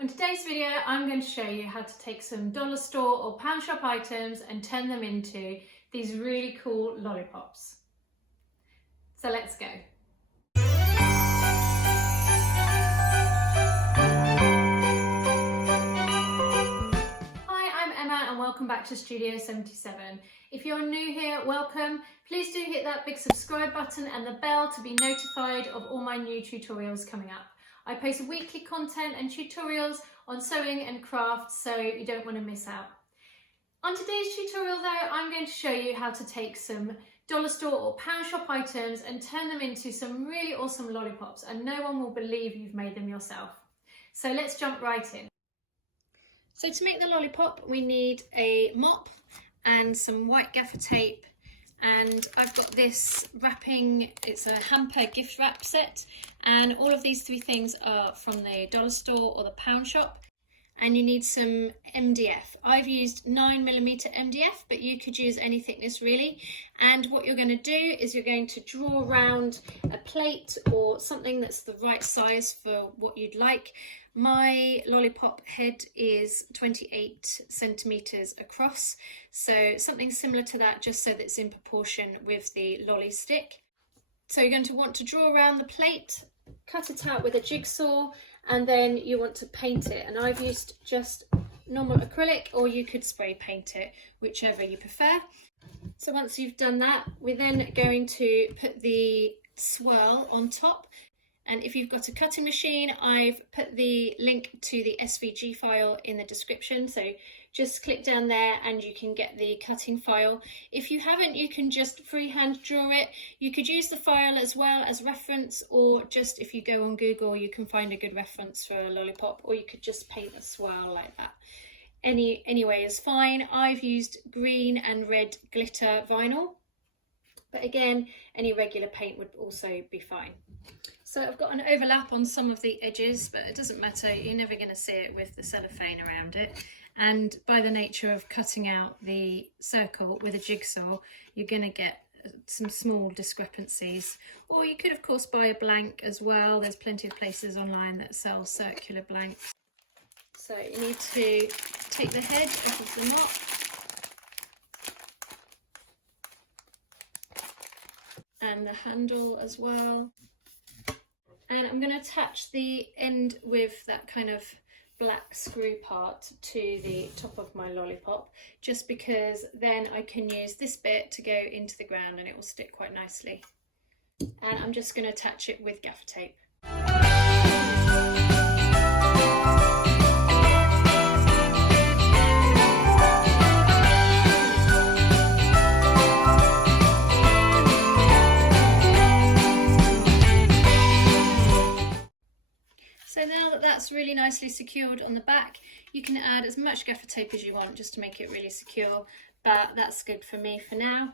On today's video, I'm going to show you how to take some dollar store or pound shop items and turn them into these really cool lollipops. So let's go. Hi, I'm Emma and welcome back to Studio 77. If you're new here, welcome. Please do hit that big subscribe button and the bell to be notified of all my new tutorials coming up. I post weekly content and tutorials on sewing and crafts, so you don't want to miss out. On today's tutorial though, I'm going to show you how to take some dollar store or pound shop items and turn them into some really awesome lollipops, and no one will believe you've made them yourself. So let's jump right in. So to make the lollipop, we need a mop and some white gaffer tape. And I've got this wrapping, it's a Hamper gift wrap set, and all of these three things are from the dollar store or the pound shop. And you need some MDF. I've used 9mm MDF, but you could use any thickness really. And what you're going to do is you're going to draw around a plate or something that's the right size for what you'd like. My lollipop head is 28 centimeters across, so something similar to that, just so that it's in proportion with the lolly stick. So you're going to want to draw around the plate, cut it out with a jigsaw, and then you want to paint it. And I've used just normal acrylic, or you could spray paint it, whichever you prefer. So once you've done that, we're then going to put the swirl on top. And if you've got a cutting machine, I've put the link to the SVG file in the description. So just click down there and you can get the cutting file. If you haven't, you can just freehand draw it. You could use the file as well as reference, or just if you go on Google, you can find a good reference for a lollipop, or you could just paint a swirl like that. Any way is fine. I've used green and red glitter vinyl, but again, any regular paint would also be fine. So I've got an overlap on some of the edges, but it doesn't matter, you're never going to see it with the cellophane around it. And by the nature of cutting out the circle with a jigsaw, you're going to get some small discrepancies. Or you could of course buy a blank as well. There's plenty of places online that sell circular blanks. So you need to take the head off of the mop and the handle as well. And I'm going to attach the end with that kind of black screw part to the top of my lollipop, just because then I can use this bit to go into the ground and it will stick quite nicely. And I'm just going to attach it with gaffer tape. So now that that's really nicely secured on the back, you can add as much gaffer tape as you want just to make it really secure, but that's good for me for now.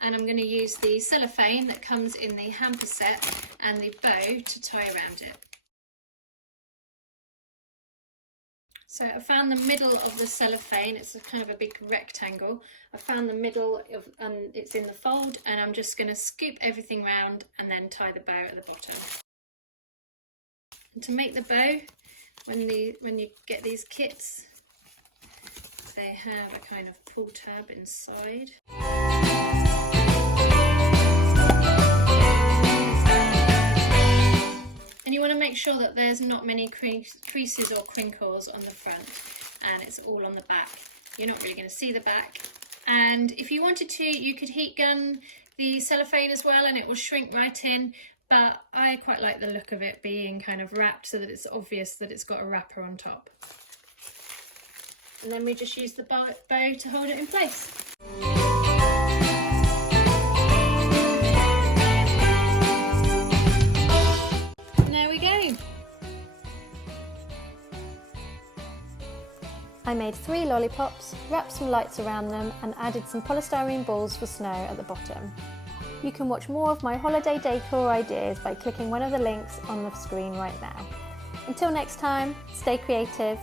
And I'm going to use the cellophane that comes in the Hamper set and the bow to tie around it. So I found the middle of the cellophane, it's a kind of a big rectangle. I found the middle of, and it's in the fold, and I'm just going to scoop everything round and then tie the bow at the bottom. And to make the bow, when you get these kits, they have a kind of pull tab inside. And you want to make sure that there's not many creases or crinkles on the front, and it's all on the back. You're not really going to see the back. And if you wanted to, you could heat gun the cellophane as well and it will shrink right in. But I quite like the look of it being kind of wrapped so that it's obvious that it's got a wrapper on top. And then we just use the bow to hold it in place. And there we go. I made 3 lollipops, wrapped some lights around them and added some polystyrene balls for snow at the bottom. You can watch more of my holiday decor ideas by clicking one of the links on the screen right now. Until next time, stay creative